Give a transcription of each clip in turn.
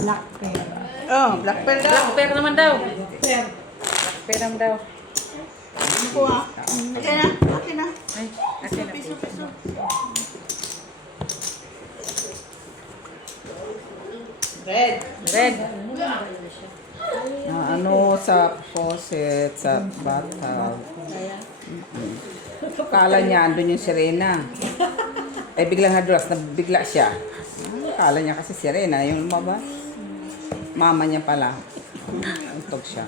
Black pear. Oh, black pear daw. Black pear naman daw. Pear. Black pear naman daw. Ano po ah? Okay na, okay na. Ay, akin na. Piso. Red. Red. Ano sa faucet, sa bathtub. Kala niya, andun yung sirena. Eh, biglang nadulas, nabigla siya. Kala niya kasi sirena, yung lumabas. Mama niya pala. Untog siya.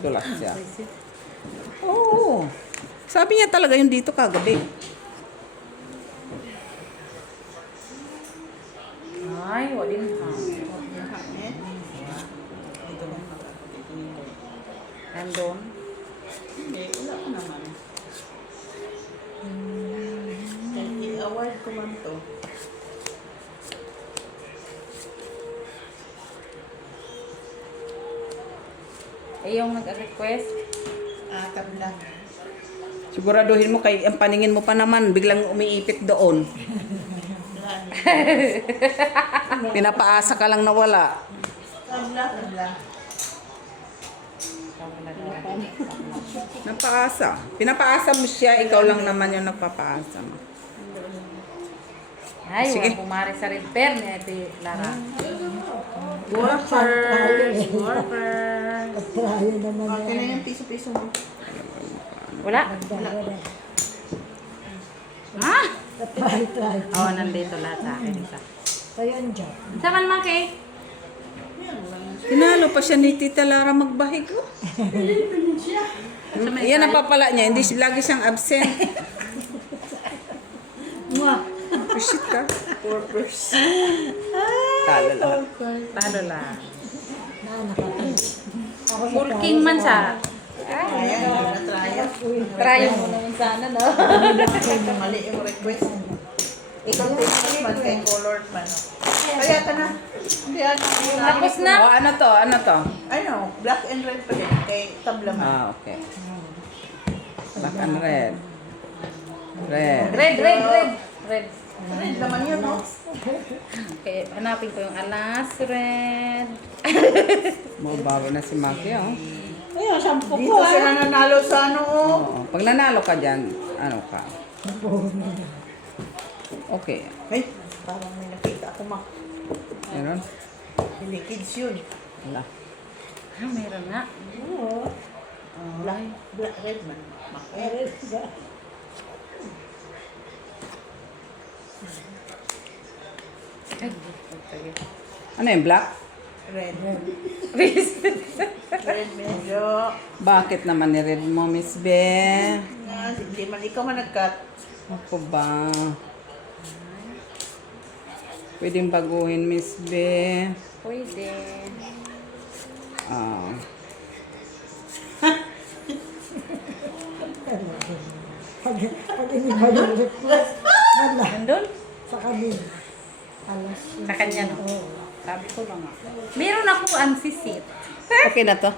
Dulas siya. Oo. Sabi niya talaga yung dito kagabi. Ay, wala din. Nandun. Hindi, wala ko naman. Kahit i-award ko man to. Eh, yung nag-request. Kabla. Siguraduhin mo kay ang paningin mo pa naman biglang umiipit doon. Pinapaasa ka lang na wala. Kabla. Napaasa. Pinapaasa mo siya, ikaw lang naman yung nagpapaasa mo. Ay, Sige. wala pumari sa red pear ni Ate Lara. Workers. Workers. Tayo naman Okay na yung piso-piso mo. Wala. Ha? Try. Oo, nandito lahat sa akin. Isa. Tayo dyan. Isa man, Maki. Tinalo pa siya ni Tita Lara magbahig. Oh. Yan ang papala niya, hindi lagi siyang absent. Pushit ka. Purpose. Talo lang. Talo lang. Nakapis. Full king man siya. Ayan, na-tryo. Try mo naman sana, no? Mali yung request. Ikaw Christmas man, kay colored man. Kaya ka na. Hindi ano. Tapos na. O, ano to? Ano to? Ano, black and red pa din. Kay tabla man. Ah, okay. Black and red. Red. Red. Red. Red naman yun, no? Okay, hanapin ko yung alas. Red. Mabago na si Maki, oh. Ayun, shampoo Dito ko sila nanalo sa ano, oh. Oo. Pag nanalo ka dyan, ano ka? Okay. Ay, parang may nakita ako mak. Meron? Hindi, kids yun. Wala. Ah, meron nga. Oo. Black, red man. Mak. Ay, Ano yung black? Red. Please. Red medyo. Bakit naman ni-red mo, Miss Be? Hindi man, ikaw man nag-cut. Ako ba? Pwedeng baguhin, Miss Be. Pwede. Ah. Pag iniba yung request, wala. Nandun? Sa kabin. Alas. Sa kanya, no? Oo. Sabi ko lang nga. Meron ako ang sisit. Okay na to?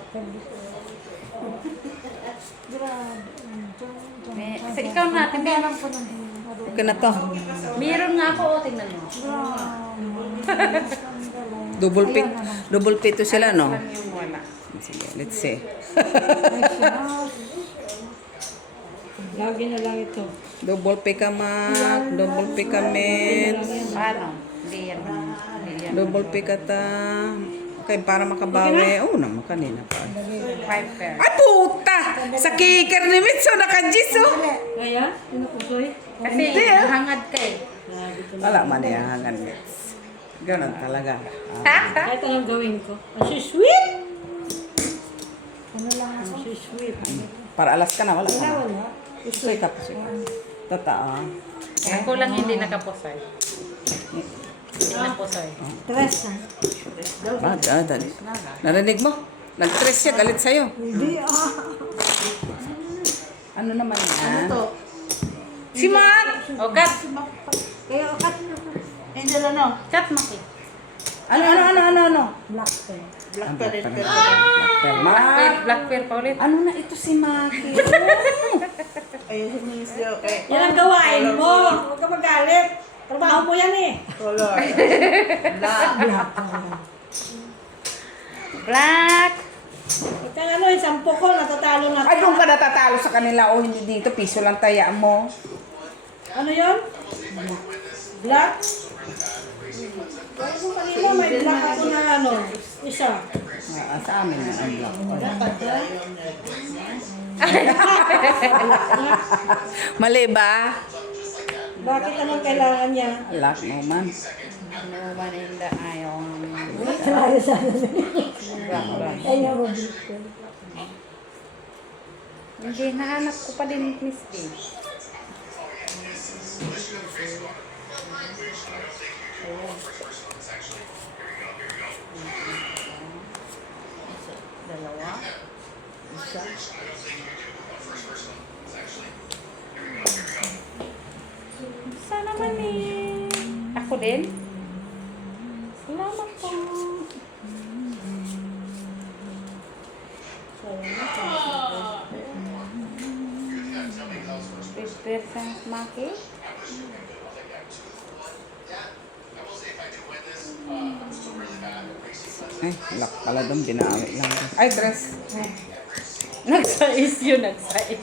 Sa ikaw natin, meron. Okay na to? Meron nga ako, o, tingnan mo. Double pit to sila, no? Lang yung wala. Sige, let's see. Lagi na lang ito. Double pay ka, Mac. Double pay ka, Met. Paano? Hindi yan. Hindi yan. Double pay ka ta. Okay, para makabawi. Oo naman, kanina pa. 5 pair. Ay, puta! Sa kicker ni Mitso, naka-jis, oh. Kaya? Pinukusoy? Kasi hangad ka eh. Wala man yung hangan, Mits. Ganon talaga. Ah. Kahit anong gawin ko. Ang sweet! Ano lang ako? Ang sweet. Para alas ka na, wala ka na. Wala. Pusoy ka, pusoy ka. Totoo. Ako lang hindi nakaposay. Hindi naposay. Tres na. Dali. Narinig mo? Nag-stress siya, galit sa'yo. Hindi Ano naman Ano yan? to? Si Mac! O, cut! Kaya cut na. Angel ano? Cut, Maki. Ano? Black pen. Black pa red pa. Black pair pa ulit. Ano na ito si Maki? Ayun si Miss Jo. Okay. Yan ang gawain mo. Huwag ka magalit. Trabaho mo yan eh. Color. Black. Black. Black. Pagka ano, yung 10 ko, natatalo na. Ay, doon ka natatalo sa kanila o hindi dito. Piso lang taya mo. Ano yun? Black? Kung kanina may black ako na ano, isa. Sa amin na ang black. Mali ba? Bakit anong kailangan niya? Black naman. No one in the ayaw. Kaya sana Black ba? Kaya mo dito. Hindi, nahanap ko pa din, Miss D. Dalawa. Isa. Isa naman eh. Ako din? Salamat po. Prepare sa maki. Ay, black pala doon. Binawi lang. Ay, dress. Nagsais yun, nagsais.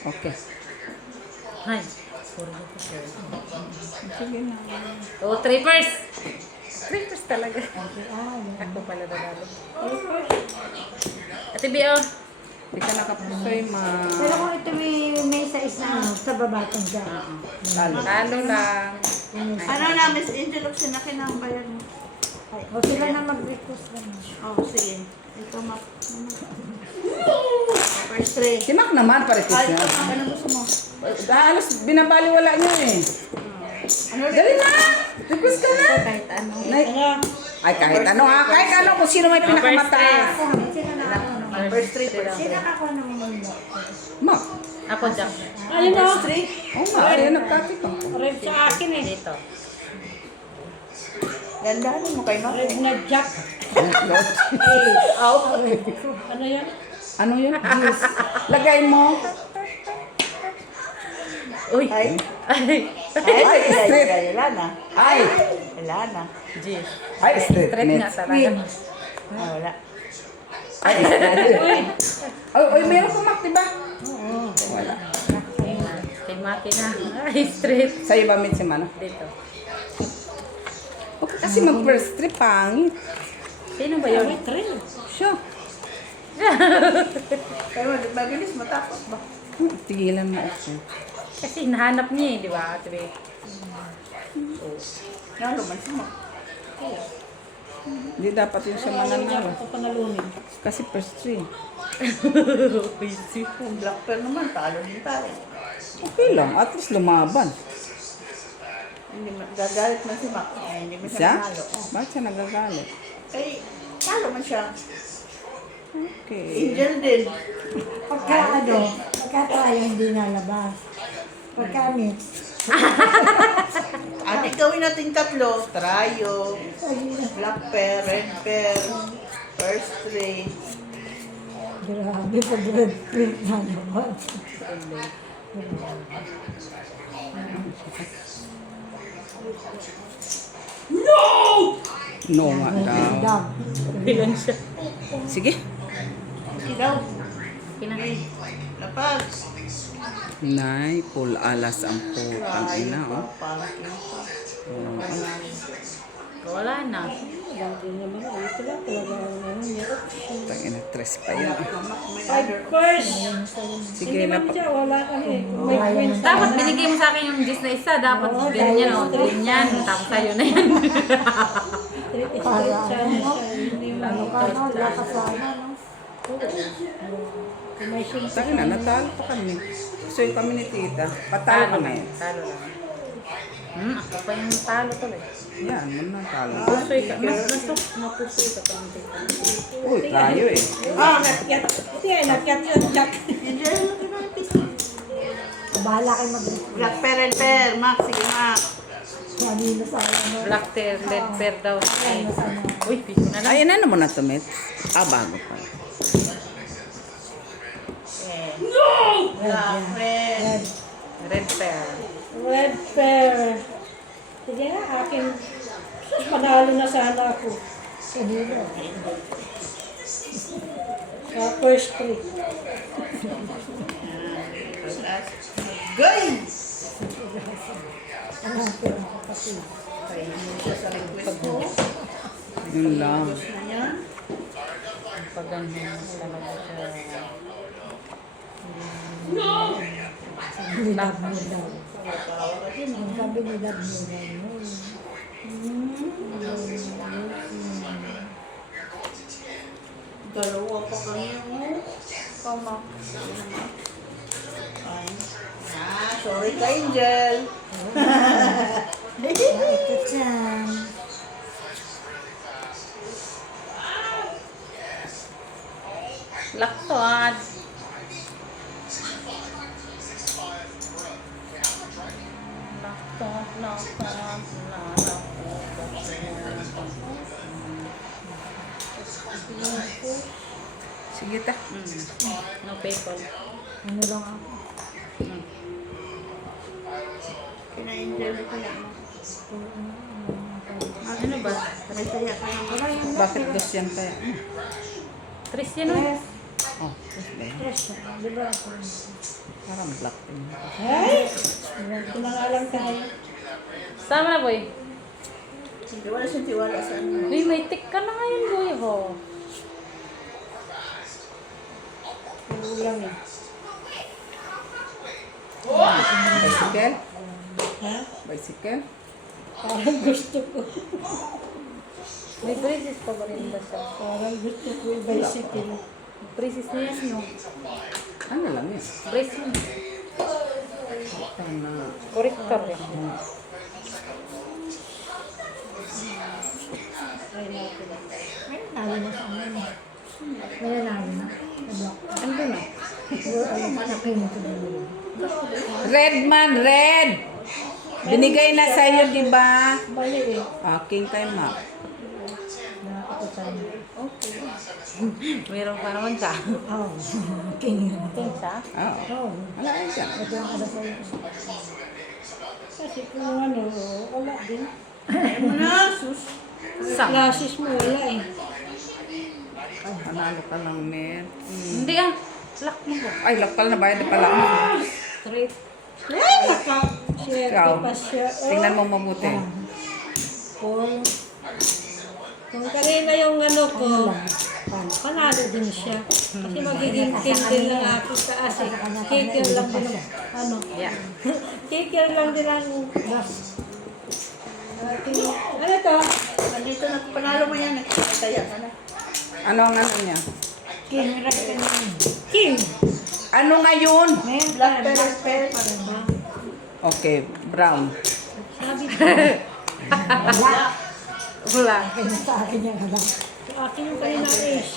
Okay. Ay. Sige na. Oh, trippers! Trippers talaga. Ako pala dadalo. Ate Bio. Hindi ka nakapusoy, Pero kung ito may size na ano, sa babatang dyan. Talo. Talo lang. Ano na, Miss Angel, kung sinakinambayan mo. O sila na mag-request lang. Oh, sige. Ito, Mac. First tray. Si Mac naman, pare-tis Ay, ito, yan. Mac. Ano gusto mo? Halos binabaliwala niya eh. Ano Dali na! Request ka na! Kahit ano. Ano? Ay, kahit ano ha. Kahit ano, kung sino may pinakamataas. Sino na ako? First tray, first Sino ako ng mundo? Mac. Ako Jack. Ayun o. Oo nga, kaya nagkakitang ko. Red sa akin eh. Dito. Gandahan mo kay Mac. Red na jack. Ano yan? Ano yun? Juice. Lagay mo. Uy. Ay. Ay. Ay, straight. Wala na. Ay! Wala na. G. Ay, straight Straight nga net. talaga. Ah, wala. Ay, straight. Ay, meron pa Mac, diba? Wala. Kay Maki na. Ay, straight. Sa'yo ba, Mitch, si Mano? Dito. Okay, kasi mag-first trip, pangit. Sino ba yun? May trail. Siya. Pero mabilis matapos ba? Tigilan mo ako. Kasi nahanap niya eh, di ba? Ate Bio? Nalo man si Mac. Hindi dapat yung siya Ayaw niya mananalo. ako pangalunin. Kasi first three. Kung black pearl naman, talo din tayo. Okay lang, at least lumaban. Hindi gagalit man si Mac. Hindi mo siya Siya? manalo. Bakit siya nagagalit? Eh, talo man siya. Okay. Angel din. Pagka ano, pagka tayo hindi nalabas. Pagka mix. At gawin natin tatlo. Trayo, black pear, red pear, first tray. Grabe pag red print na naman. No nga daw. Dam. Bilang siya. Sige. Sige daw. Kinahay. Lapag. Nay, full alas ang putang ina, oh. Wala na. Grabe naman. Ito lang talaga. Putang ina, tres pa yan. Five first. Sige, Hindi man lapag. siya, wala kami. May queen sa Dapat binigay mo sa akin yung juice na isa. Dapat ganyan o. Ganyan. Tapos sa'yo na yan. ano ka, no? Lakas sana, no? May Putang ina, natalo pa kami. So yung kami ni tita, patalo kami. Talo lang. Ako pa yung talo ko eh. Yan, muna talo. Pusoy ka. Napusoy ka pa ng tita. Uy, tayo eh. Ah, nakyat. Siya, nakyat yun, Jack. Angel, lagi natin. Bahala kayo mag Black pear and pear. Mac, sige Mac. Manilo sa ano. Black tear, red pear daw. Ay. Ano sa ano. Uy, piso na lang. Ay, ano mo na to, Met? Ah, bago pa. Black pear. Red. Red pear. Red pear. Sige nga, akin. Panalo na sana ako. Kanina. Sa first trip. Guys! Ang hapin ang kapatid. Kainin siya sa request mo. Yun lang. Gusto na yan. Pag ganyan talaga siya. Sabi ni Dad mo daw. Ang sabi ni Dad mo daw. Dalawa pa kami mo. Kama. Sorry ka, Angel. Ito dyan. Laktot. Laktot. Sige ta. No paper. Ano lang ako? Kina Angel ko yan. Ano ba? Taya ka lang. Bakit dos yan kaya? Tris yan o. Oh, dos ba yan? Yes, di ba? Parang black din. Ay! Pinangalan tayo. Sama na boy. Hindi wala siyang tiwala sa ano. Uy, may tick ka na ngayon boy ho. Ulang eh. Bicycle? Ha? Bicycle? Parang gusto ko. May braces pa ba rin ba siya? Parang gusto ko yung bicycle. Braces na yan no? Ano lang yun? Brace mo. Tama. Corrector eh. Ay, natin. Ay, nalo na sa amin. May nalo na. Nablock. Ano na? Nakin ko na yun. Red man, red! Binigay na sa'yo, di ba? Bali eh. Aking kay Mac. Nakakatutan. Meron pa naman siya. Oh, king. King siya? Oo. Oh, Wala yan siya. ito ang ano sa'yo. Kasi kung ano, wala din. Ayaw mo na, sus. Sam. Classes mo, wala eh. Ay, panalo ka lang, Net. Hindi ah. Lock mo po. Ay, lakal na bayad na pala. Straight. Ay, naka. Swerte Ikaw, pa siya. Oh. tingnan mo mabuti. Kung kanina yung ano ko, panalo din siya. Kasi magiging king din lang ako sa asa. Kicker lang din ang, ano, Yeah. kicker lang din ang boss. Ano to? Nandito na, panalo mo yan. Taya ka na. Ano ang ano niya? King, right ka naman. King! Ano ngayon? Ngayon Black pa, pepper spell. Okay, brown. sabi ko. Wala. Sa akin yung alam. Sa akin yung kanina is.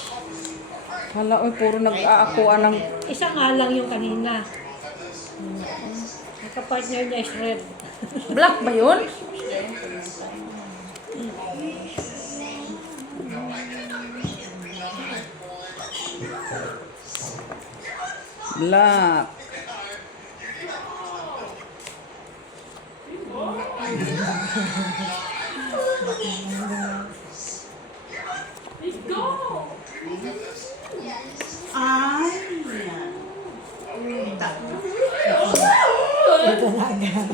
Hala, oy, puro nag-aakuan ng... Isa nga lang yung kanina. Ang kapartner niya is red. Black ba yun? Black. Ay, yan. Ito na agad.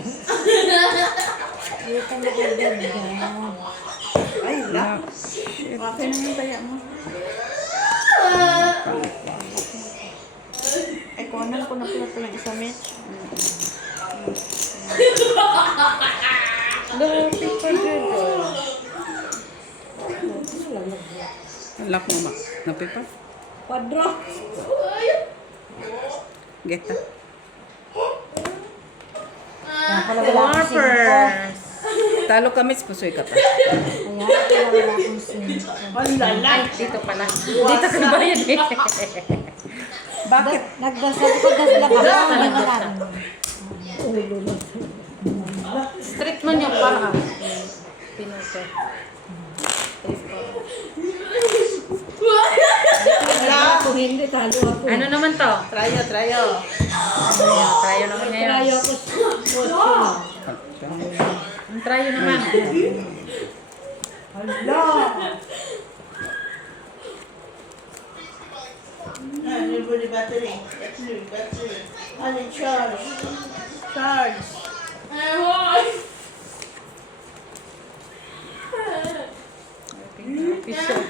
Ito na agad. Ay, Black. okay na yung taya mo. Ay, kuhanan ko na pala ito ng isa, Mitch. The paper good. Lock mo, Mac. Na paper? Quadro. Geta. Warpers. Talo ka, Mitch. Pusoy ka pa. Kaya wala akong sin. Malala. Ay, dito pala. Dito ka ba yun eh? Bakit? Nagdasal ko lang ako. Nagdasal. Street man yung parang. Pinuto. Wala ako, hindi. Talo ako. Ano naman to? Tryo, tryo. Tryo naman ngayon. Trayo ako. Ang tryo naman. Hala. ni Charles. Charles. Official.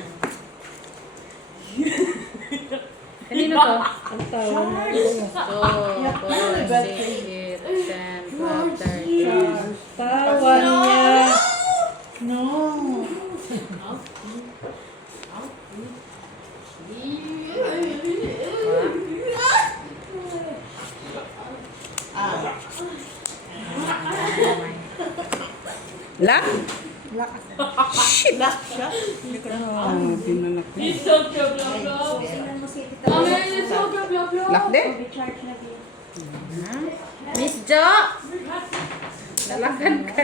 Kanino to? Ang tawa na. 2, 4, 6, 8, 10, 12, 13. Tawa niya. No. Ah. Lock? Shit. Lock siya. Hindi ko na Oh, dinalak ko. Lock din? Miss Jo! Lalakan ka.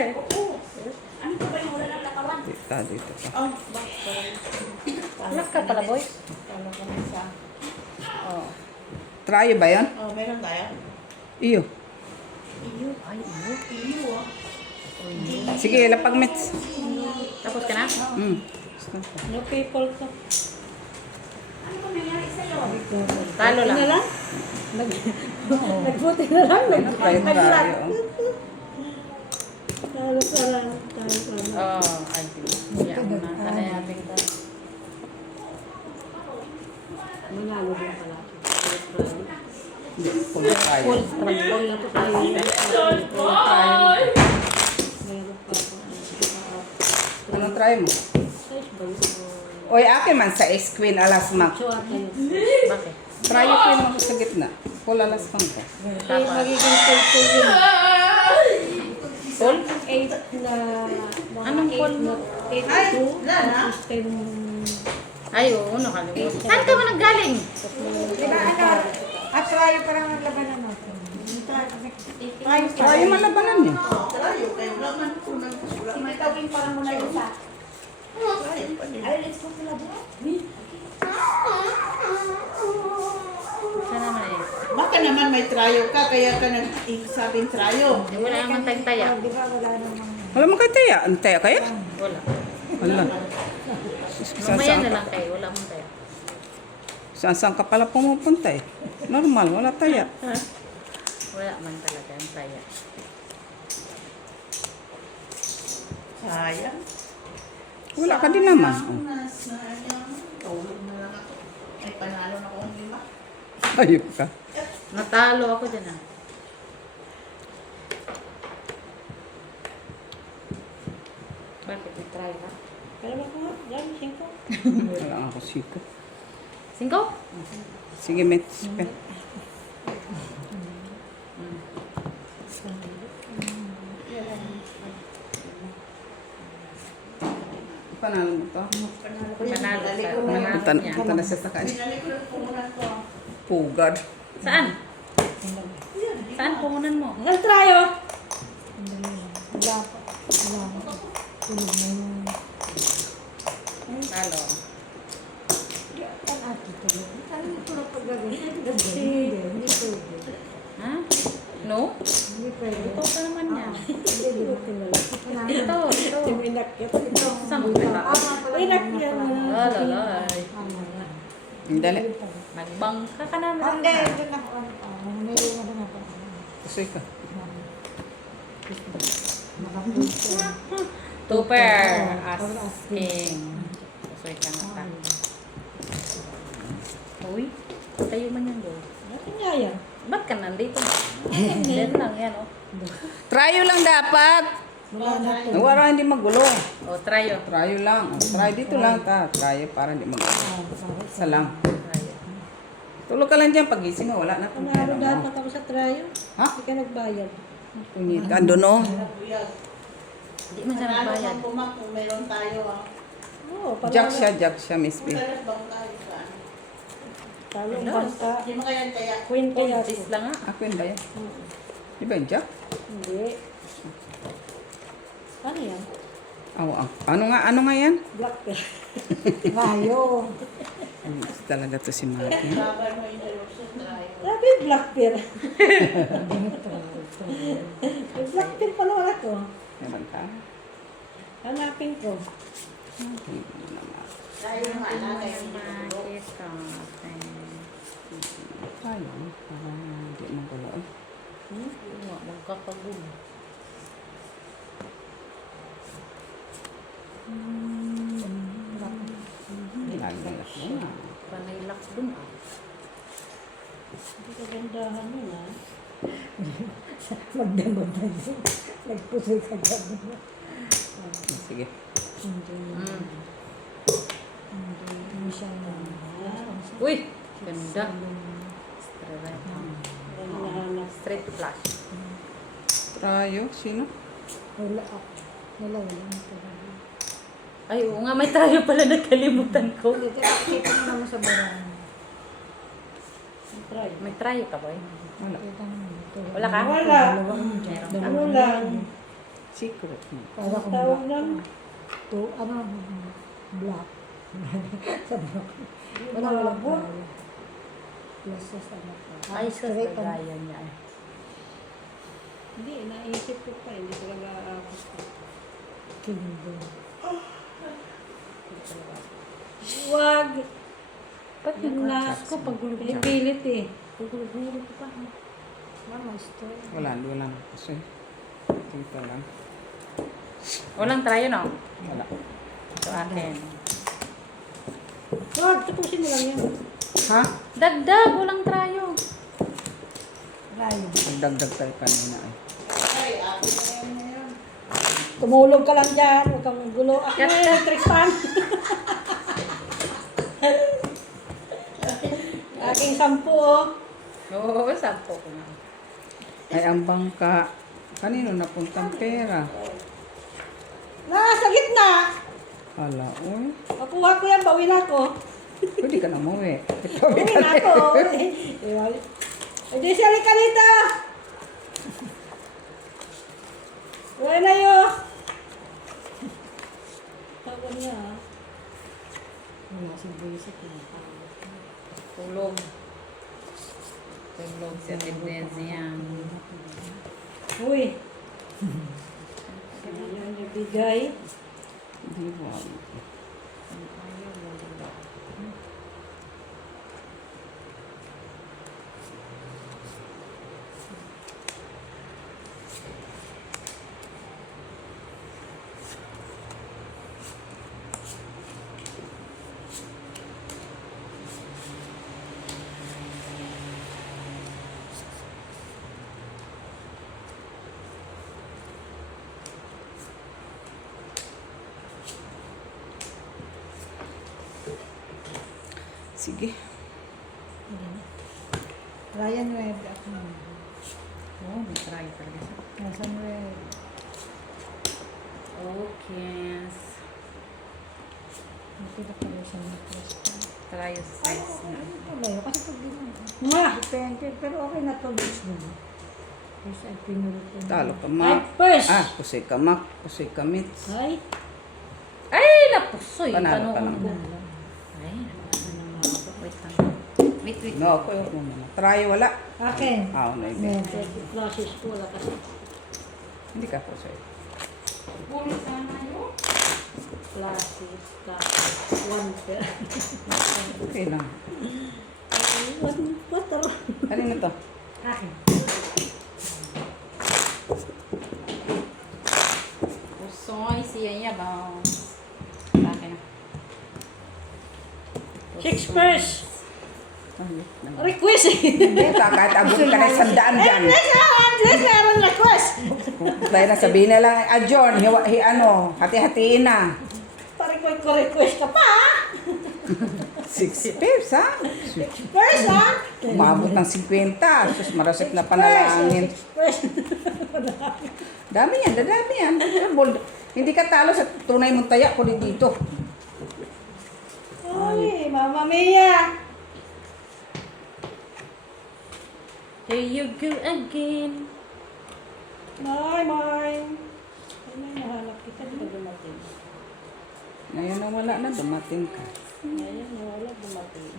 Dito pa. Oh, Lock ka pala, boy. oh. Trayo ba yan? Oh, meron tayo. Iyo. Ay, iyo. Sige, lapag mits. Tapos ka na? No people to. Talo lang. Na lang? Nagbuti na lang. Trayo, trayo. Talo sa lang. Talo sa lang. Oh, ay. Yan mo na. Sanay natin ka. Manalo din pala. Full trayo. Trampol na to tayo. Meron pa ako. Anong try mo? Size ba yun? Oy, akin man sa Queen alas mak. So, ate yun. Bakit? Try Queen mo sa gitna. Full alas pang ko. Kaya magiging full yun. Full? 8 na... Anong full mo? 8 Ay, to 2. wala na. Tapos 10... Ay, oo, nakalimutan. Saan ka ba naggaling? At trayo parang naglabanan natin. Trayo man labanan niya. Tayo, kayo naman po nagpula. May tawin parang muna yung isa. Tayo pa din. Ay, let's go to labo. Saan naman eh? Baka naman may trayo ka, kaya ka nagsabing trayo. Di wala naman tayong taya. Di ba wala namang... Wala mo kay Taya. Ang Taya kaya? Wala. Wala. Mamaya na lang kayo. Wala mong taya. Saan ka pala pumupunta eh? Normal, wala Taya. Wala man talaga ang taya. Sayang. Wala ka din naman. Oh. Sayang. Tulog na lang ako. Ay, panalo na akong 5. Ayop ka. Natalo ako dyan ah. Bakit? Nag-try ka? Kaya mo ko nga. Yan, 5. Wala ako siko. 5? Sige, Mets. Panalo mo to? Panalo ka. Punta Panalo niya. punta na siya sa kanya. Binalik ko ng pumunan ko. Pugad. Saan? Saan puhunan mo? Ang trayo! Wala pa. Wala pa. Tulog na yun. Talo. Ang ate tulog. Ano yung tulog pag gagawin? Kasi... Hindi pwede. Ha? No? Hindi pwede. Ito ka naman niya. Hindi, di ba? Ito. Yung inakyat. Saan mo kita? Inakyat mo na. Lalay. Ang dali. Nagbangka ka na Hindi, doon ako. May iwan na ako. Kusoy ka. Nakapuso. Tupper. Asking. Kasoy ka na ka. Uy. Tayo man yan doon. Bakit nga yan? Ba't ka nandito? Yan lang yan oh. Trayo lang dapat. Wala na to. Nawara hindi magulo. O, try oh. Trayo lang. Oh, try dito lang ta. Trayo para hindi magulo. Isa lang. Try. Tulog ka lang dyan. Pagising mo, wala na. Panalo dapat ako sa trayo. Ha? Hindi ka nagbayad. Punyita. Ando no? Hindi man siya Panalo nagbayad. ng pumak kung meron tayo. Oo, Jack siya, Miss B. Talas bang tayo sa ano? Talo ang bangka. Hindi mo kaya kaya. Queen kaya. Puntis lang ah. Ako yun ba yan? Di ba yung Jack? Hindi. Ano yan? Ano nga yan? Black pear. Mayo. Ay, talaga to si Maki. Babar mo yung dalawa sa trayo. Sabi black pear. May black pear pala wala ko. Meron ka? Hanapin ko. Tayo yung alaga yung Bakit ka? Sayang, parang hindi magulo. Magkakagulo. Nagbilas mo na. Panay lock dun ah. Hindi kagandahan yun ah. Magdamag na din. Nagpusoy ka dyan. Sige. Hindi siya Uy! Ganda. Straight. Hinahanap. Straight flush. Tayo, sino? wala ako. Wala talaga. Ay, oo nga, may tayo pala nakalimutan ko. Ito, nakikita mo naman sa barang. Try. May try ka ba? Wala. Kita mo. Ito. Wala. Dalawa mo dyan. Meron. Dalawa Ano mo lang. dyan. Secret mo. Para kung Tawag black. lang. To, black. Sa black. Wala po. tayo. Plus sa ano pa. Ay, sa Straight ang- kagaya niya. Hindi, naisip ko pa. Hindi talaga aakos ko. Kingdom. Huwag! Ba't Yun na. ko pag gulo siya? Pinipilit eh. Gulo ko pa. Mama, straight. Wala. Kasi, dito lang. Walang try no? Wala. Ito akin. Huwag! Tapusin mo lang yan. Ha? Dagdag, walang tryo. Rayo. Nagdagdag tayo kanina eh. Tumulog ka lang dyan. Huwag kang gulo. Ako Yes. yung electric fan. Aking 10 oh. Oo, sampo ko na. Ay, ang bangka. Kanino napuntang pera? Nasa gitna. Hala, uy. Makuha ko yan. Bawi na ako. Pwede ka na umuwi. Bawi na ako. Hindi siya ka dito. Bawi na yun. Tawag niya ah. Wala si Boyce. Tulog. Tulog si Indonesia. Uy. Yan yung bigay. Hindi mo. Sige. Ryan Webb. Ako naman. Oo, may try talaga siya. Nasaan Webb? Okay. Nakita ko rin siya necklace ko. Try yung size na. Malayo. Kasi pag gano'n. Mwah! Depende. Pero okay na to. Gusto mo. Kasi ay pinulot ko. Talo ka, Ay, Mak. first. Kusay ka, Mak. Kusay ka, Mits. Ay. Ay, napusoy. Panalo ka lang. Tanong ko. Ay, wait lang. Wait. No, ako yung muna. Try, wala. Akin. Ah, no, Meron. ibig. Flashes ko wala kasi. Hindi ka kusay. Flashes ka. One pair. Okay lang. What the? Kanino to? Akin. Pusoy, siya niya ba? Sa akin na. 6 pairs. Request eh. Hindi ka, kahit abot ka na 100 dyan. Let's meron request. Dahil na sabihin na lang, John, hati-hatiin na. Pa-request ko request ka pa. 6 pairs, ha? First ha. Umabot ng 50. Sus, marasik na panalangin. First. Dami yan, dadami yan. Hindi ka talo sa tunay mong taya, kundi dito. Ay, Mama Mia. Here you go again. May. Ay, nahanap kita. Di ba dumating? Ngayon na wala na, dumating ka. Ngayon, wala dumating.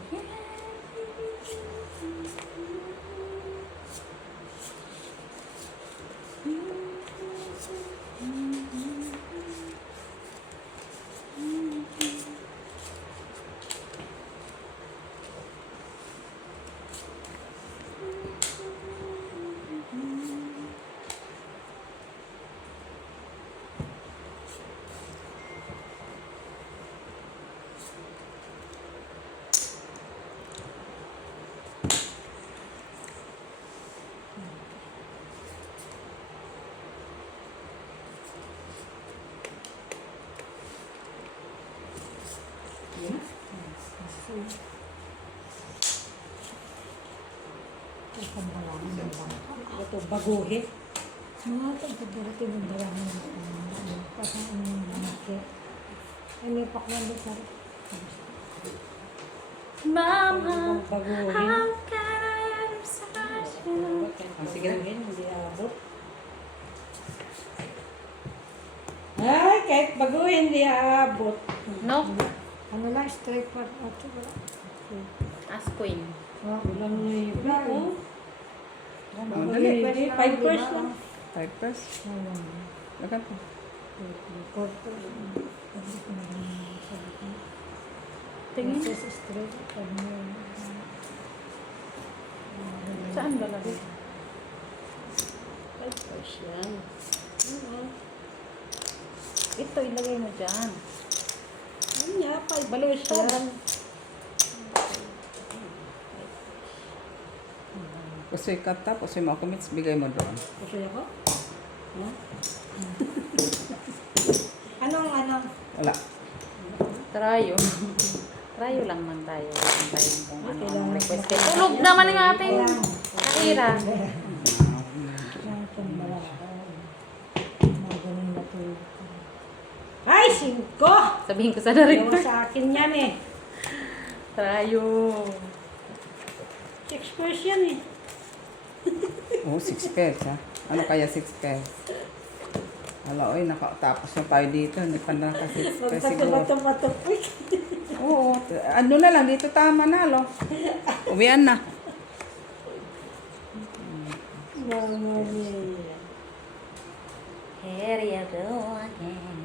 Ito, baguhin. Mga pagkabarati ng dalaman ng pasang ang market. Ay, may pakwan doon sa Mama, Baguhin. how can I express you? Sige na. Baguhin, hindi abot. Ay, kahit baguhin, hindi aabot. No, ano lang, straight part. At wala. as queen. Walang libre, oh. Ang dali. Hindi, 5% lang. 5 pesos. Lagan po. Tingin. Straight. Saan ba lagi? 5%. Oo. Ito, ilagay mo dyan. Ano niya, 5%. Baliktad. Gusto ikat tapos yung mga comments, bigay mo doon. Kasi ako? No? Anong ano? Wala. Trayo. Trayo lang man tayo. Lang tayo kung ano ang Kailangan request. makita. Tulog naman ang ating kahira. Ay, 5! Sabihin ko sa Ayaw director. sa akin yan eh. Trayo. 6% eh. Oo, 6 pesos ha. Ano kaya 6 pesos? Wala, oy, nakatapos na tayo dito. Hindi pa na kasi 6 pesos siguro. Magkatabato-bato-bato. Oo, ano na lang, dito tama na, lo. Uwian na. Mga niya. Here you go again.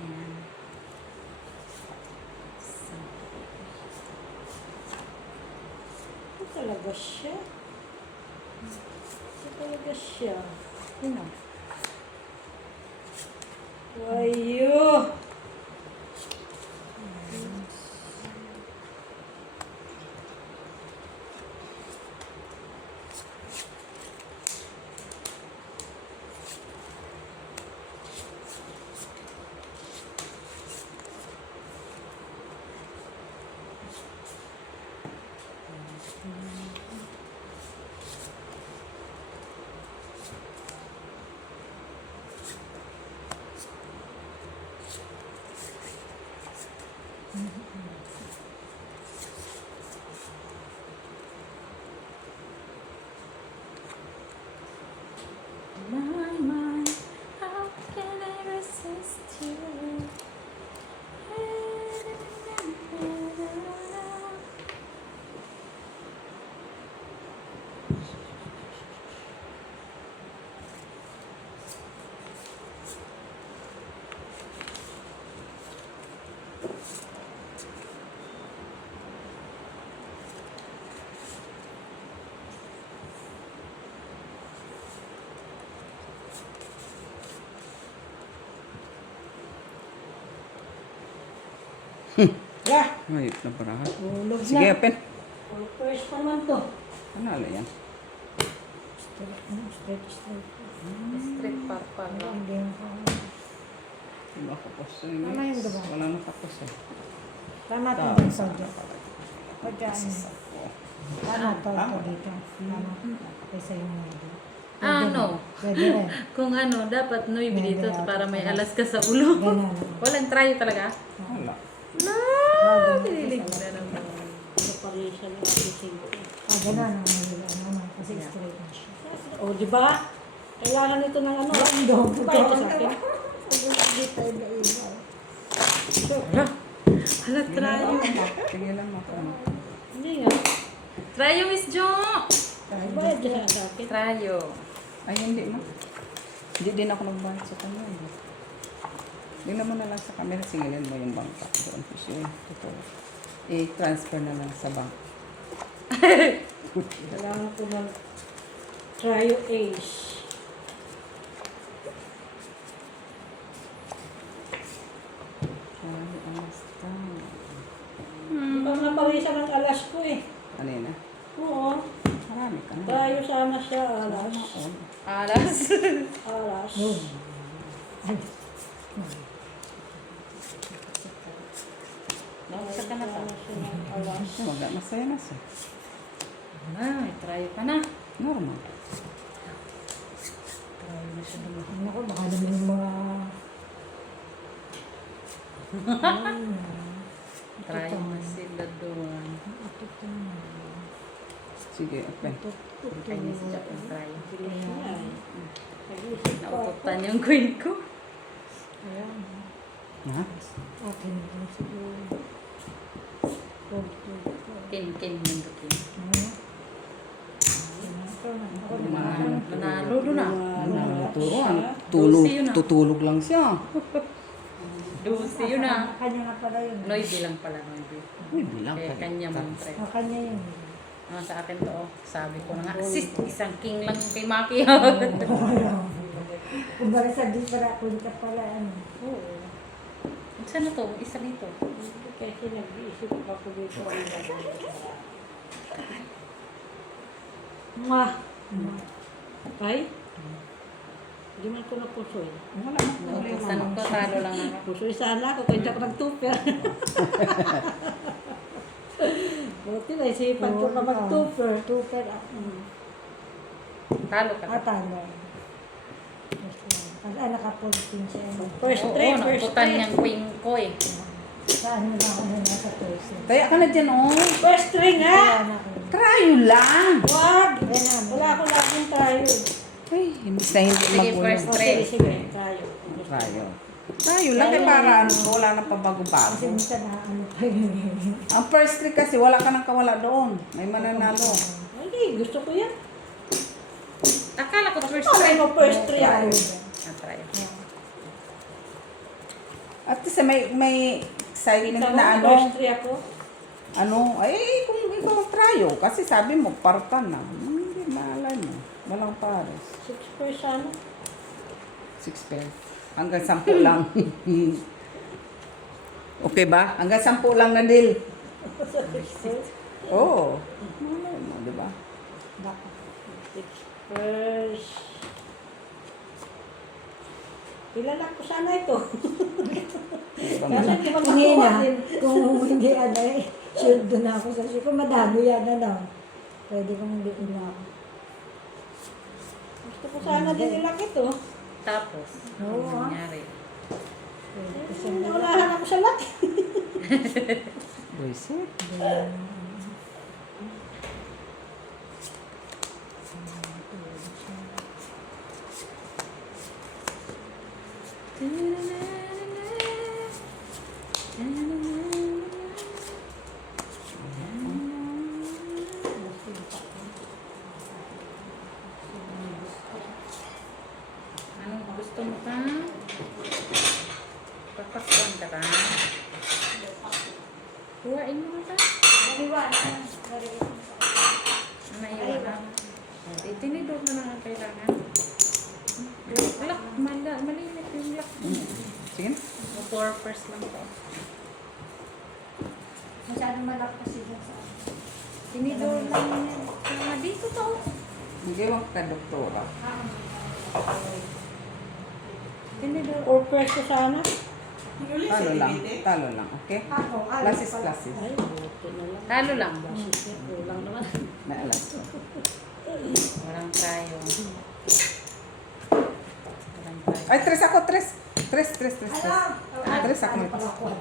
Ito talaga siya. Ito talaga siya. Sino? Wayo! My mind, how can I resist you? Yeah! Ayop na parahan. Tulog na. Sige, Apen. First naman to. Panalo yan. Straight. Street purple. Hindi mo Diba kapos Ano yung diba? Wala na kapos eh. Tama ito Tama. dito. Pagkaan. Tama ito dito. Tama. Kaysa yung mga dito. Ano? Pwede rin. Kung ano, dapat nuibi dito para may alas ka sa ulo. Ganun. Walang trayo talaga. Wala. No! Kinilig na naman. Ano pa rin siya ng ating Ganun ang mga kasi straight na siya. O, di ba? Kailangan ito ng ano? Random. Ba ito sa akin? Hindi tayo nailaw. Hala, trayo. Sige lang mo. Ano. Hindi nga. Trayo, Miss Jo! Ba ito sa akin? Trayo. Ay, hindi mo. Hindi din ako nagbayad sa kanya. Tingnan mo na lang sa camera, singilin mo yung bangka. Doon po siya. Ito. I-transfer na lang sa bank. Kailangan ko ng Trio Ace. Ay, basta. Di ba nga parisan ng alas ko eh? Ano yun ah? Oo. Marami ka na. Trio sana siya, alas. Oo. Alas. Alas. Isa ka na pa. Masaya na siya. Ah, try ka na. Normal. Try na siya naman. Ako, baka naman yung mga... Try na sila doon. Sige, open. Kanya si Jack ang try. Naututan yung queen ko. Ayan. Ha? Akin naman siguro. Kin yung dukin. Ako, Manalo doon na. Tulog, Lucy yun ah. tutulog lang siya. Lucy yun na. Kanya nga pala yun. Noisy lang pala, noisy. Uy, bilang Kaya pa. kanya man try. Kanya yun. Sa akin to, oh. Sabi ko na nga, sis, isang king lang kay Maki. Kung baka sa di para punta pala ano. Oo. Saan na to? Isa dito. Kasi nag-iisip ako dito. Mwah! Ay? Hindi man ko na pusoy. Wala na. Tanong ko, talo lang ako. Pusoy sana ako, kaya hindi ako nag-tupper. Buti na, isipan ko pa mag-tupper. Tupper ako. Talo ka. Atalo. Kasi naka-14 siya. First Oo, try, first nakutan try. niyang queen ko eh. Saan mo na ako na nasa person? Kaya ka na dyan, oh. First try nga! Kaya na ako. Tryo lang. Wag! Wala akong laging tayo. Ay, hindi na hindi Sige, magulo. first O, try. sige, sige, tayo. Tryo. Tryo lang kay para ano, wala nang Kasi pabago-bago. minsan na ano pa yun. Ang first trick kasi wala ka nang kawala doon. May mananalo. Hindi, gusto ko yan. Akala ko first Ano try. mo first try ako? Try. At kasi may excitement Kita mo, na ano. first try ako. Ano, ay kung ikaw ang tryo. Kasi sabi mo, partan na. Hindi naalala mo. Walang pares. 6 person. 6 pairs. Hanggang 10 lang. Okay ba? Hanggang 10 lang na deal. Oo. Malay mo, di ba? 6 first. Kilala ko sana ito. Kasi hindi mo Hindi makuha na, din. kung hindi ano eh, sure doon ako sa sure. Kung madami yan ano, pwede kong hindi na ako. Gusto ko sana din ilak ito. Tapos, Oo, ano ah. nangyari? Nawalahan ako sa lak. Buisit. Anong gusto mo ka? Papakwan ka ba? Kuhain mo na ka? Naiwan. Itinidor na lang ang kailangan. Lock. Malimit yung lock. Sige na. Purpose lang to. Masyadong malak kasi dyan sa Tinidor lang yan. Dito to. Hindi mo ka doktora. Tinidor. Or first ko sana. Talo lang. Talo lang. Okay? ako. Classes, classes. Ay, buti na lang. Talo lang. Kulang naman. May alas. Walang tayo. Walang tayo. Ay, tres ako. Tres. Tres. Tres ako.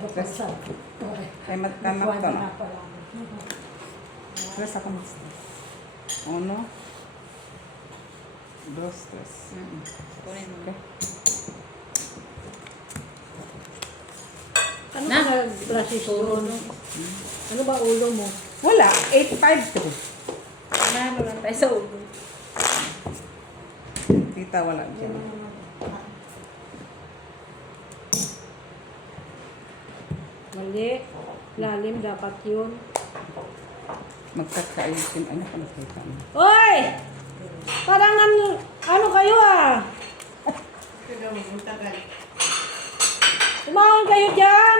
Tres. Kay matama to na. Tres ako. Uno. Dos, tres. Kunin mo. Okay. Ano Na? ka nag-classes ko? Ano ba ulo mo? Wala. 8-5 to. Nanalo lang tayo sa ulo. Tita, wala dyan. Mali. Lalim dapat yun. Magkakaitin. Ano ka nakita mo? Hoy! Parang ano kayo ah? Tumawon kayo dyan!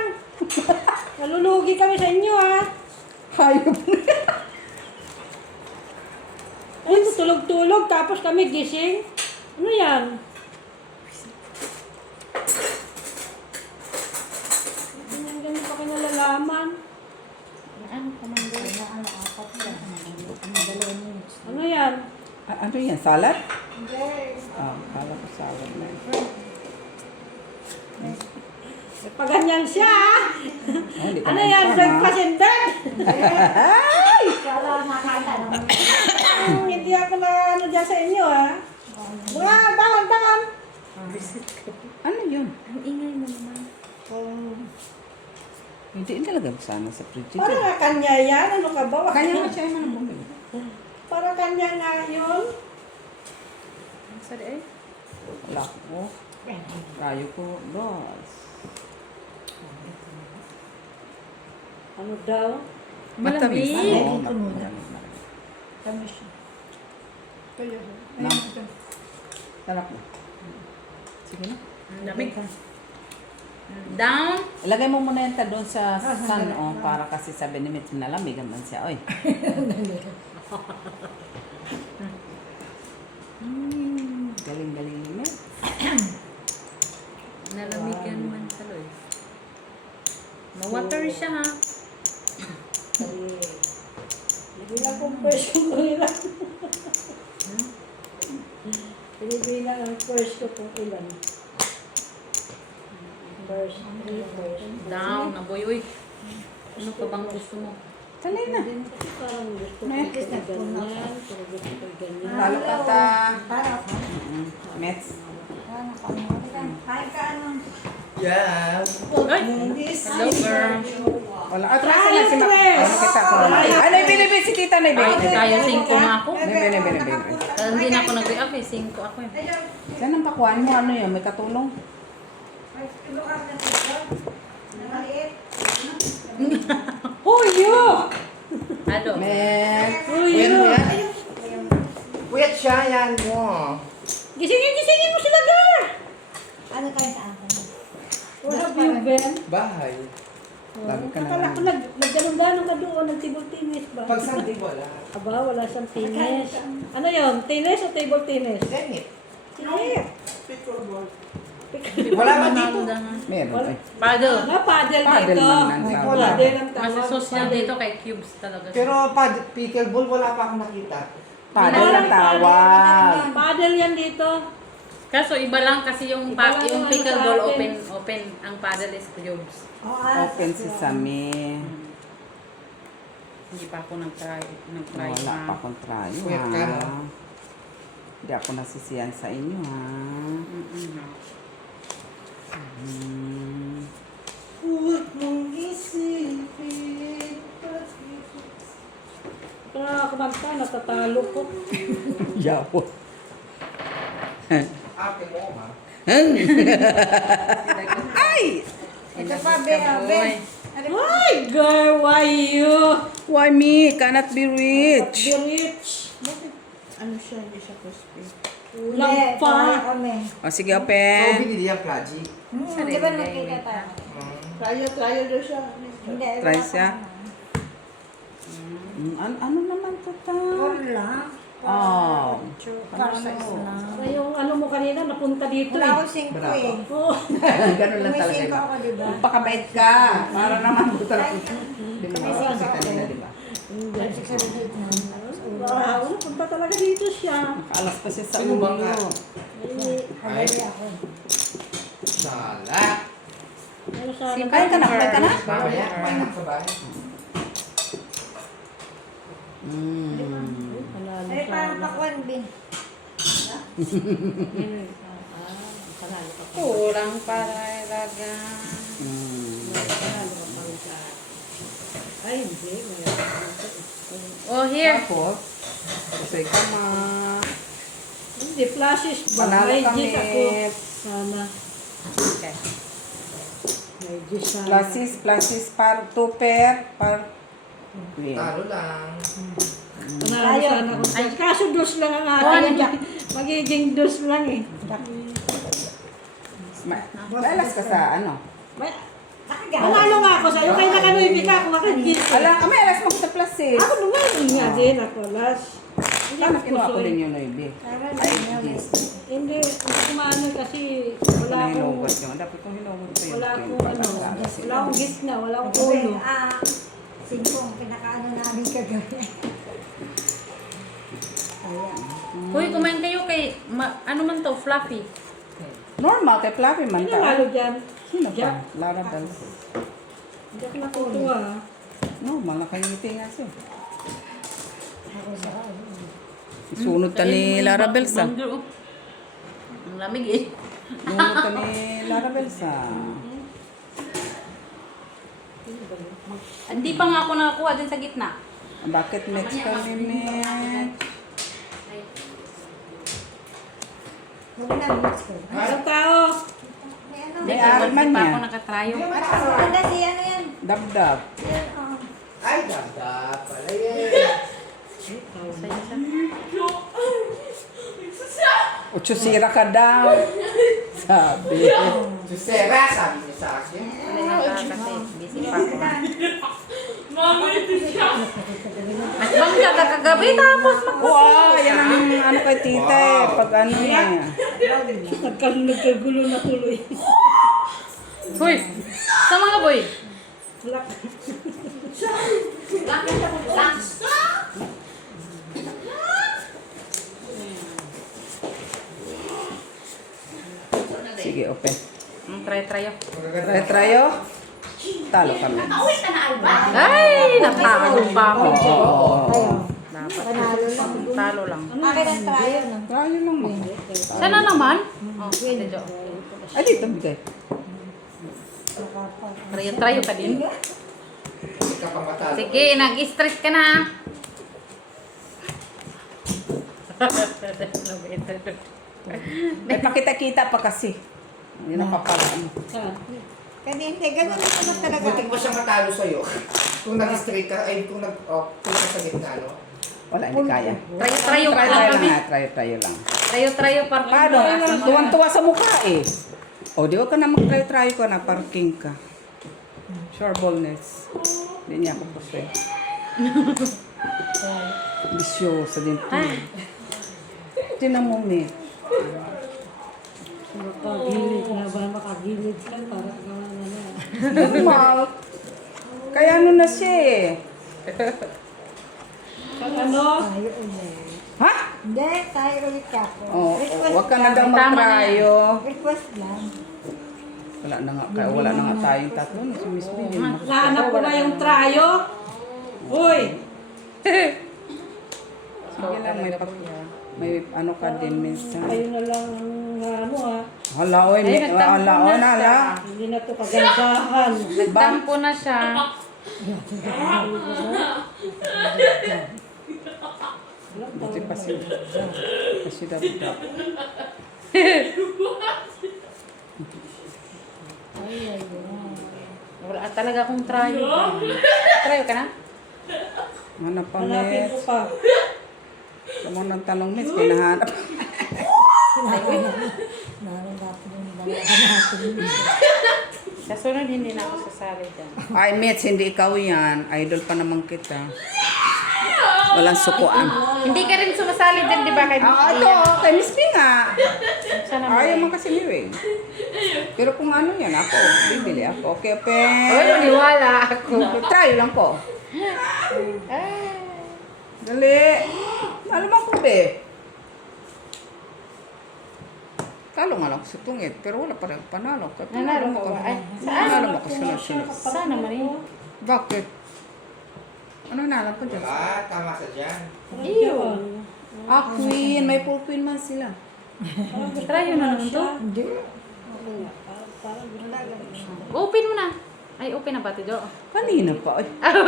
Nalulugi kami sa inyo ah! Hayop na. Ay, tulog-tulog tapos kami gising. Ano yan? Ganyan pa kayo nalalaman. yan? Salad? Hindi. Ah, kala ko salad na yun. Pag ganyan siya, ah. Oh, hindi ka Ano na yan? tama. Breakfast in bed? Kala makita naman. Hindi ako na ano dyan sa inyo, ha? Mga bangon. Ano yun? Ang ingay mo naman. Hindi talaga sana sa fridge. Para nga kanya yan. Ano ka ba? Kanya nga siya yung manang bumili. Para kanya nga yun. Sorry, eh. Wala ko. Rayo ko. Dos. Ano daw? Malamig. Oo, malamig. Kami siya. Ma'am. Sarap na. Sige na. Lamig. Down. Ilagay mo muna yan doon sa sun, para kasi sabi ni Mitch, nalamig naman siya. Oy. Galing-galing ni Mitch. Nalamigan naman tuloy. Ma-water siya ha. Bilang kong first ko ilan. Pinibilang ang first ko kung ilan. First, first. Down. Naboy, uy. Ano pa bang gusto mo? Talay na. Parang gusto ko ganyan. Pero gusto ko ganyan. Talo ka ta. Para ka. Mitch. Para ka. Kahit ka anong. Yes. Ay! Hello, girl. Wala. Ah, try na si Mac. Ano kita ko? Ano ibinibig si tita na Ay, ibinibig? kaya 5 nga ako. Ibinibig. Hindi na ako nag-okay. 5 ako eh. Yan ang pakuan mo. Ano yun? May katulong? Ay, tulo ka na dito. Maliit. Huyo! Ano? Mitch. Huyo! Wait siya, yan mo. Gisingin mo sila, girl! Ano kayo sa akin? What have you been? Bahay. Dami ka na. Akala ko nagganong-ganong ka doon, nag-table-tennis ba? Pag Sunday wala. Aba, wala siyang tennis. Ano yun? Tennis o table tennis? Zenit. Tennis. Wala ba dito? Meron eh. Paddle. Paddle Paddle dito. man lang tawag. Paddle ang Mas tawag. social dito kay Cubes talaga. Pero pickleball, wala pa akong nakita. Paddle ang tawag. Paddle yan dito. Kaso iba lang kasi yung Iba lang yung yung pickleball sa atin. open ang paddle is Cubes. Open si Sami. Hindi pa ako nag-try Wala na. pa akong try. Wait ka, ha? no? Hindi ako nasisiyan sa inyo, ha? Huwag mong isipin. Kaya kumanta, natatalo ko. Yapo. Ate mo, ha? Ay! Ito pa, Ben. Ay, girl, why you? Why me? Cannot be rich. Be rich. Ano siya, hindi siya crispy. Lang pa. kami. O, sige, So, open. binili yung plaji. Di ba nakita tayo? Trial daw siya. Hindi. Try wala siya. pa Ano naman to ta? naman. lang. Oh. Car size lang. Yung ano mo kanina, napunta dito Wala eh. akong 5 eh. Oh. Ganun lang May talaga. 5 ako, di ba? Pakabait ka. Para naman ko talaga. Di ba? May Kasi 5 kanina, ako. di ba? May 6 na. Wow, napunta talaga dito siya. Alas pa siya sa Sino ba ulo. nga? Pabili ako. Sala. Ano sa Kain ka na, kain ka na. Mamaya, kumain na sa bahay. Ay, parang pakwan, Bin. Kurang para ilaga. Ay, hindi. Oh, here. Tapos, kusay ka ma. Hindi, flashes ba? Panalo May kami. gis ako. Sana. Okay. May gis sana. Plasis, par 2 pair, par... Wait. Talo lang. Panalo sana ako. Kaso dos lang ang akin. Magiging dos lang eh. Alas ka sa ano? May, Manalo nga ako sa'yo. Kaya nakanuibig ka ako. Bakit gis? Alam, kami alas mo sa plasis. Ako naman nga din ako last. Sana kinuha ko din yung noibi. Ay, yes. Hindi kumano kasi wala Wala akong hinugot yun. Dapat kong hinugot ko yun. wala akong ano, wala akong gitna, wala akong Ito, ulo. 5 ang pinakaano namin kagabi. Ayan. Uy, kumain kayo kay, ano man to, fluffy. Normal, kay Fluffy man Ano ta. lalo dyan? Sino Jack. pa? Larabel. Hindi ako natutuwa. Normal, nakangiti nga siya. Ako sa Sunod ta ni Larabel sa. Ang lamig eh. Sunod ta ni Larabel sa. Hindi pa nga ako nakakuha din sa gitna. Bakit Mitch kami, Mitch? Huwag na, mix ko. Isang tao. May ano? May Hindi arman pa niya. ako nakatryo. Maganda si ano yan? Dabdab. Yan, oh. Ay, dada pala yan. Ocho sira ka daw. Sabi. Si Sarah, sabi niya sa akin. Kasi busy pa ako. Mas bangga ka kagabi tapos Wow, yan ang ano kay tita eh. Pag ano niya. Nagkagulo na tuloy. Hoy! Sa mga boy! Wala. Sige, open. Try-tryo. Retrayo. Talo kami. Ay! Natalo pa ako. Ayaw. Dapat. Panalo lang. Talo lang. Akin ang tayo, no? Trayo lang mo. Sana naman? Oh, pwede jo. Ay, dito bigay. Try-tryo ka din. Hindi ka pa matalo. Sige, nag-stress ka na. May pakita-kita pa kasi. Yun ang papalaan. Kasi hindi, ganun naman talaga. Butik mo siyang matalo sa'yo. Kung nag-straight ka, ay kung kung sa gitna, no? Wala, hindi kaya. Try-tryo ka Try-try lang lang kami. nga, try-try lang. Try-tryo pa. Paano? Tuwan-tuwa sa mukha eh. O, di ka na mag-try-try ko na, parking ka. Sure ballness. Hindi niya ako pusoy. Bisyosa din ito. Tinan mo, Mick. Makagilid na ba? Makagilid ka. Para ka na. Normal. Kaya ano na siya eh. Pag ano? Tayo ulit. Ha? Hindi, tayo ulit ako. Oo, Request wag ka na lang. daw mag-tryo. Request lang. Wala na nga tayong tatlo na si Miss B. Nahanap ko na yung trayo. Uy! Sige lang, may ano ka din minsan. Kayo na lang ang ano ah. Hala, oy, Ay, nagtampo na siya. hala. Hindi na to kagandahan. Nagtampo na siya. Buti pa si Dabdab. Wala talaga akong tryo. Tryo ka na? Hanap pa, Hanapin ko Miss. pa. Tama ng talong, Miss. Kinahanap. Narangapin yung dalawa natin. Sa sunod, hindi na ako sasali dyan. Ay, Miss, hindi ikaw yan. Idol pa naman kita. Walang sukuan. Hindi ka rin sumasali din, di ba? Kay Ito, kay Miss B nga. Sana Ayaw man kasi ni Wayne. Pero kung ano yan, ako, bibili ako. Okay, Oy, maniwala ako. Try lang po. Dali. Alam mo ko, be. Talo nga lang ako sa tungit, pero wala pa rin panalo. Nanalo ka ba? Ay, saan? Panalo mo ako sunod-sunod. Sana naman eh. Bakit? Ano nalang ko dyan? Ah, tama ka dyan. Iyo. Ah, queen. May full queen man sila. Tryo na naman to. Hindi. Open mo na. Ay, open na ba ito, Jo? Kanina pa. Ay, Ano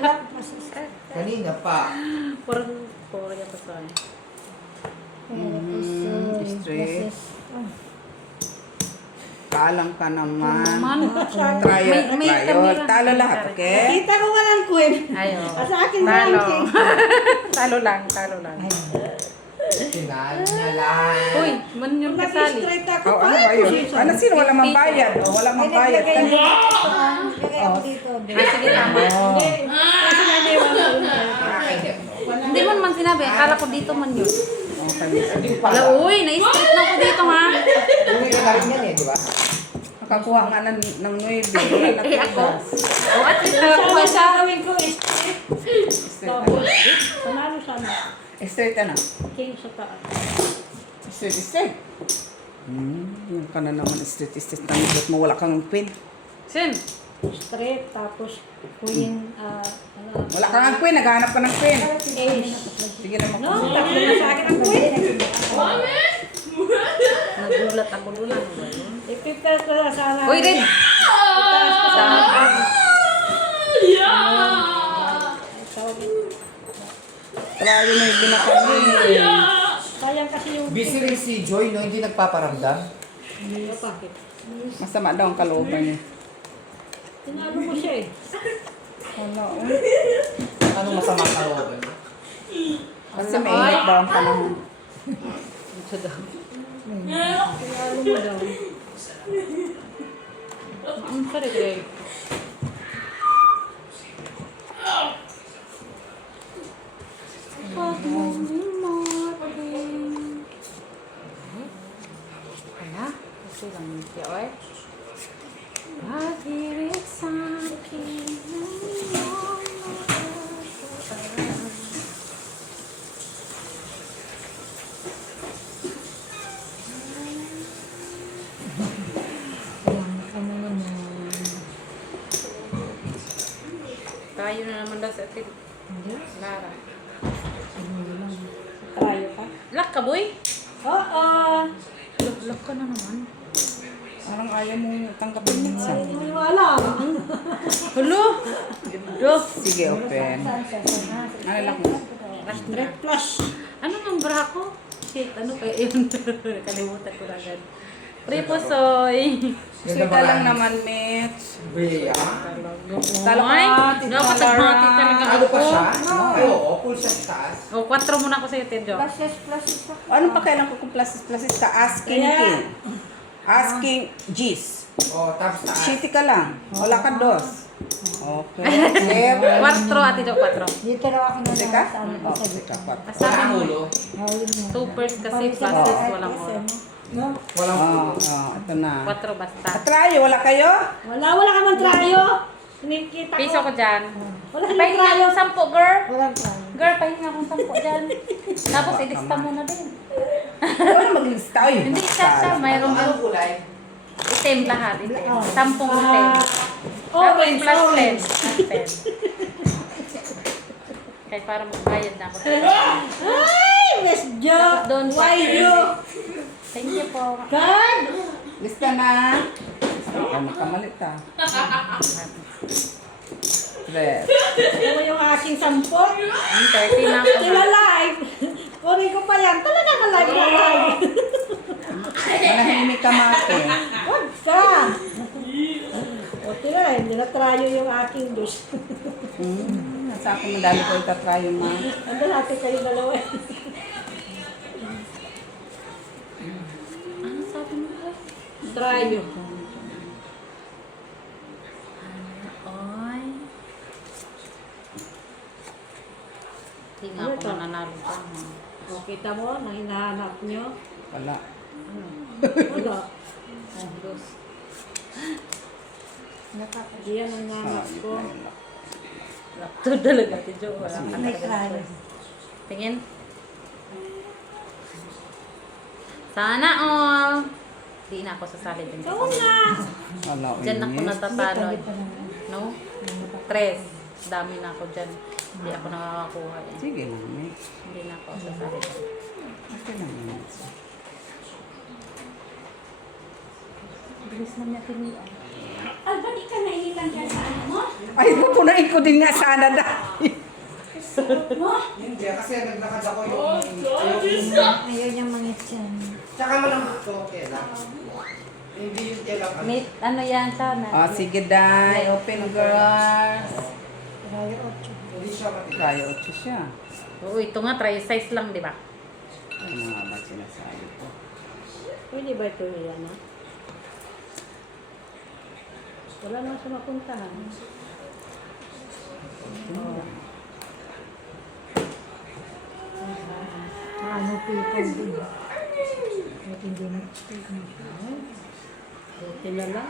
lang, masisip. Kanina pa. Puro yan pa tayo. straight. Kalang ka naman. Man, Try may tayo. camera. Talo lahat, okay? Kita ko walang queen. Ayo. Sa akin na Talo. lang. Talo lang, talo lang. Sinalo niya lang. Uy, man yung kasali. Nag-straight ako Oh, pa. ano ba yun? Ano sino? Wala mang bayad. Oh, wala mang bayad. Ilagay ako dito. Ah, sige, tama. Kasi naniwan ko. Nakakainip, no? Hindi mo naman sinabi. Akala ko dito man yun. Okay. Wala, uy, na-straight na ako dito, ha? Hindi ka na rin yan eh, di ba? Nakakuha nga ng 9. Eh, ako? O, at least nakakuha siya. Gawin ko is panalo sa ano, Straight ano? king sa taas. Straight. Yung ka na naman straight. Tanggit mo, wala kang queen. Sin? Straight, tapos queen, ano, Wala kang queen, naghahanap ka ng queen. ace. Sige na No, mo. tatlo na sa akin ang queen. Nagulat ako doon. Ano ba yun? Ipipel ko na sana. Uy, Rin! Itaas ko sa akin. Wala yun yung binakali. Sayang kasi yung Busy rin si Joy, no? Hindi nagpaparamdam. Hindi ko bakit. Masama daw ang kalooban niya. Tinalo mo siya eh. Wala. Anong masama ka looban? Kasi mainit daw ang panahon. Ito daw. Tinalo mo daw. Ang sorry, Greg. Kaya, kasi lang yung siya, oy. Pag-ibig sa akin Ano naman. tayo na naman daw sa atin. Hindi. Lara. Tayo ka. Lak ka, boy? Oo. Lak ka na naman. Parang ayaw mong tanggapin minsan. Hindi mo wala. Hello? Ganda. Sige, open. Ano lang mo? Red plus. Ano ng bra ko? Shit, ano kaya yun? Kalimutan ko na agad. Preposoy. Sweet ka lang naman, Mitch. Bea? Talo ka, Tita Dapat Lara. naghati talaga Ano pa ako. siya? Oo, full siya sa taas. O, 4 muna ako sa'yo, Tedjo. Ano pa kailan ko kung plus ka? Asking Kaya- king. Asking G's. Oo, tapos taas. Shitty ka lang. Wala ka dos. Okay. Sir. 4, Ate Jo, 4. Dito raw ako na Sige naman ka? sa ano Oh, sa sige ka. gitna. Wala Sabi ang mo, ulo. Hawig mo. 2 pairs kasi Palit sa pluses, mga walang plus, ulo. ano? No? Walang ulo. Ito na. 4 basta. Atrayo, wala kayo? Wala ka man trayo. Nakikita ko. Piso ko dyan. Wala ka man Pahinga trayo. akong 10, girl. Walang plan. Girl, pahinga akong 10 dyan. Tapos, ilista mo na din. Wala maglista. Ay, Hindi siya, mayroong Anong kulay? itim lahat. Itim. 10 itim. Tapos, Orange, plus 10. orange. Plus 10. Kahit para magbayad na ako. Ay, Miss Jo. Tapos doon sa- Why you? Thank you po. God. Lista na. Baka makamalit ah. Tres. Ano yung aking 10? 30 na ako. Sila live. Kunin ko pa yan. Talaga na live na live. Manahimik ka, Mate. Huwag ka. O tira, hindi na trayo yung aking dish. Nasa akin madami ko itatrayo, ma. Ando natin kayo dalawa. Ano sabi mo ba? Trayo. Ay. Hindi nga ako nananalo pa. O kita mo, na hinahanap nyo. Wala. Wala. Oh, dos. Diyan ang nanap ko. Ito talaga, Tijo. Wala ka May talaga. try. Tingin. Sana all. Di na ako sasali din. Oo na. Wala. Diyan ako ulit. natatalo. Dito naman. No? 3. Dami na ako dyan. Hindi ako nakakakuha. Eh. Sige lang, Mitch. Hindi na ako sasali. Okay lang, Mitch. Bilis na niya tinian. Alba, di ka nainitan dyan sa ano mo? Ay, pupunain ko din nga sana dahil. Hindi, kasi naglakad ako yung... Ayaw niyang mangit yan. Tsaka malambot ko, okay lang. Hindi yung kailang ano. Meet, ano yan sana? Ah, sige, Day. Open, girls. Rayo 8. Hindi siya matigas. Tayo, 8 siya. Oo, ito nga, try size lang, di ba? Ano nga ba sinasabi ko? Pwede ba ito yan, ha? Wala naman sa mapuntahan. Ano people din. Hindi na. Buti na lang.